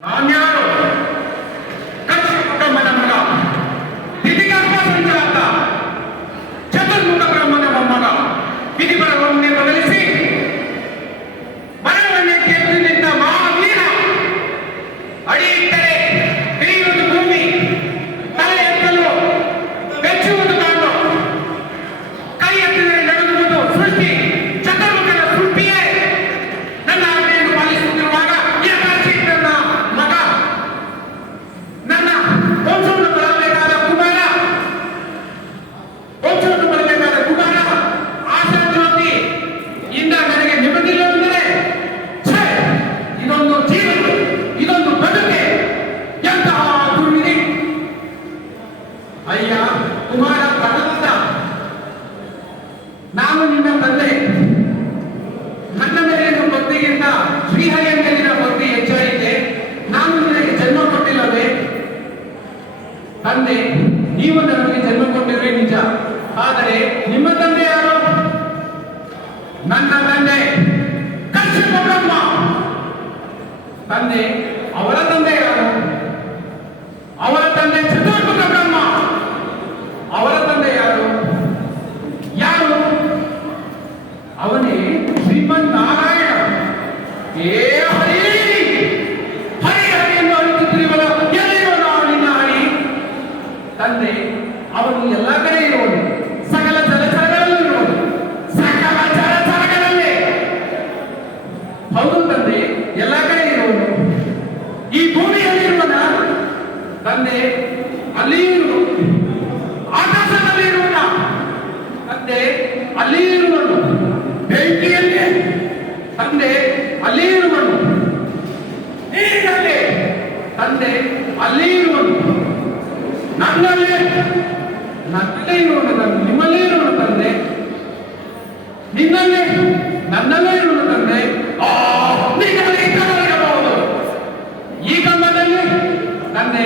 ನಾನ್ಯಾರು ಕಕ್ಷಪುಟಮ್ಮನ ಮಗ ದಿತಿಗರ್ಭ ಸಂಜಾತ ಚತುರ್ಮುಖ ಬ್ರಹ್ಮನ ಮೊಮ್ಮಗ ವಿಧಿಬರವನ್ನೇ ಬದಲಿಸಿ ಬರವನ್ನೇ ಗೆದ್ದು ನಿಂತ ಮಹಾವೀರ ಅಡಿ ಇಟ್ಟರೆ ತಿಳಿಯುವುದು ಭೂಮಿ ತಲೆ ಎತ್ತಲು ಬೆಚ್ಚುವುದು ಕಾಣು ಕೈ ಎತ್ತಿದರೆ ನಡುಗುವುದು ಸೃಷ್ಟಿ ಚತುರ್ಮುಖನ ಸೃಷ್ಟಿಯೇ ನನ್ನ ಆಜ್ಞೆಯನ್ನು ಪಾಲಿಸುತ್ತಿರುವಾಗ ನನ್ನ ಮಗ ನನ್ನ ವಂಶವನ್ನು ಬರಬೇಕಾದ ಕುಮಾರ ಆಶಾ ಜ್ಯೋತಿ ಇಂದ ನನಗೆ ನಿಮಗಿಲ್ಲವೆಂದರೆ ಇದೊಂದು ಜೀವನ, ಇದೊಂದು ಬದುಕೆ ಎಂತಹ ದುರ್ವಿಧಿ. ಅಯ್ಯ ಕುಮಾರ ಭಗವಂತ, ನಾನು ನಿನ್ನ ತಂದೆ. ನನ್ನ ಮೇಲಿನ ಭಕ್ತಿಗಿಂತ ಶ್ರೀಹರಿಯ ಮೇಲಿನ ಭಕ್ತಿ ಹೆಚ್ಚಾಯಿತೆ. ನಾನು ನಿನಗೆ ಜನ್ಮ ಕೊಟ್ಟಿಲ್ಲವೇ ತಂದೆ? ನೀವು ನನಗೆ ಜನ್ಮ ಕೊಟ್ಟಿರುವೆ ನಿಜ, ಆದರೆ ನಿಮ್ಮ ತಂದೆ ಯಾರು? ನನ್ನ ತಂದೆ ಕಶ್ಯಪ ಬ್ರಹ್ಮ. ತಂದೆ, ಅವರ ತಂದೆ ಯಾರು? ಅವರ ತಂದೆ ಚತುರ್ಮುಖ ಬ್ರಹ್ಮ. ಅವರ ತಂದೆ ಯಾರು? ಯಾರು? ಅವನೇ ಶ್ರೀಮನ್ ನಾರಾಯಣ. ಏ ಹರಿ ಹರಿ ಹರಿ ಎಂದು ಅರಿತುತ್ತಿರುವಲ್ಲ, ಎಲ್ಲಿರುವಲ್ಲ ನಿನ್ನ ಹರಿ? ತಂದೆ, ಅವನು ಎಲ್ಲ ಕಡೆ ಇರುವನು, ಸಕಲ ಜಲಚರಗಳಲ್ಲೂ ಇರುವನು, ಸಕಲ ಜಲಚರಗಳಲ್ಲೇ. ಹೌದು ತಂದೆ, ಎಲ್ಲ ಕಡೆ ಇರುವನು. ಈ ಭೂಮಿಯಲ್ಲಿರುವನ ತಂದೆ, ಅಲ್ಲಿ ಇರುವನು. ಆಕಾಶದಲ್ಲಿ ಇರುವನ ತಂದೆ, ಅಲ್ಲಿ ಇರುವನು. ಬೆಂಕಿಯಲ್ಲಿ ತಂದೆ, ಅಲ್ಲಿ ಇರುವನು. ನೀರಿನಲ್ಲಿ ತಂದೆ, ಅಲ್ಲಿ ಇರುವನು. ನನ್ನಲ್ಲೇ ಇರುವನು. ನಿಮ್ಮಲ್ಲೇ ಇರುವನು ತಂದೆ. ನಿನ್ನಲ್ಲೇ ನನ್ನಲ್ಲೇ ಇರುವನು ತಂದೆ. ನಿನ್ನಲ್ಲಿ ಇರಬಹುದು. ಈ ಗಮನದಲ್ಲಿ ತಂದೆ